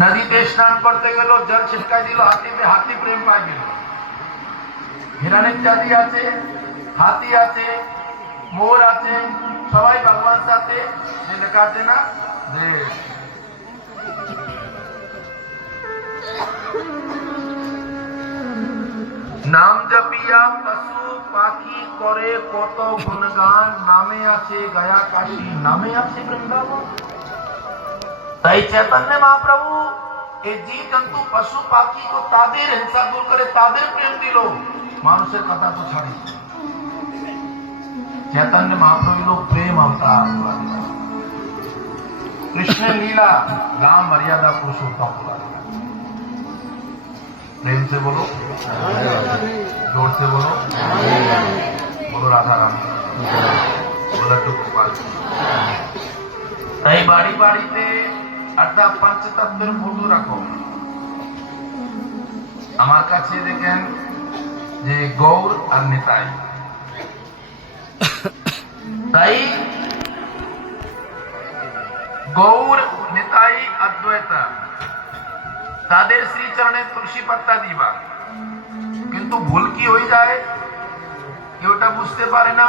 নদীতে স্নান করতে গেল, জল ছিটকাই দিল হাতিতে, হাতি প্রেম পাই গেল। হিরণিত্যাদি আছে, হাতি আছে, মোর আছে, সবাই ভগবান সাথে যে লেখা আছে না যে নাম জপিয়া পশু পাখি করে কত গুণগান, নামে আছে গয়া কাশী, নামে আছে বৃন্দাবন। তাই চৈতন্য মহাপ্রভু এই জীব জন্তু পশু পাখি তো তাদের হিংসা দূর করে তাদের প্রেম দিল, মানুষের কথা তো ছাড়ি। चैतन्य महाप्रभु लोग प्रेम अवतार पूरा दिया। कृष्ण लीला राम मर्यादा पुरुषोत्तम पूरा दिया। प्रेम से बोलो, जोर से बोलो, बोलो राधा रानी, बोलो तो गोपाल। তাই বাড়ি বাড়িতে একটা পঞ্চতত্ত্বের ফটো রাখো। আমার কাছে দেখেন যে গৌর আর নিতাই, তাই গৌর নিতাই অদ্বৈতা তাদের শ্রীচরণে তুলসী পাতা দিবা, কিন্তু ভুল কি হয়ে যায়, কেউটা বুঝতে পারে না।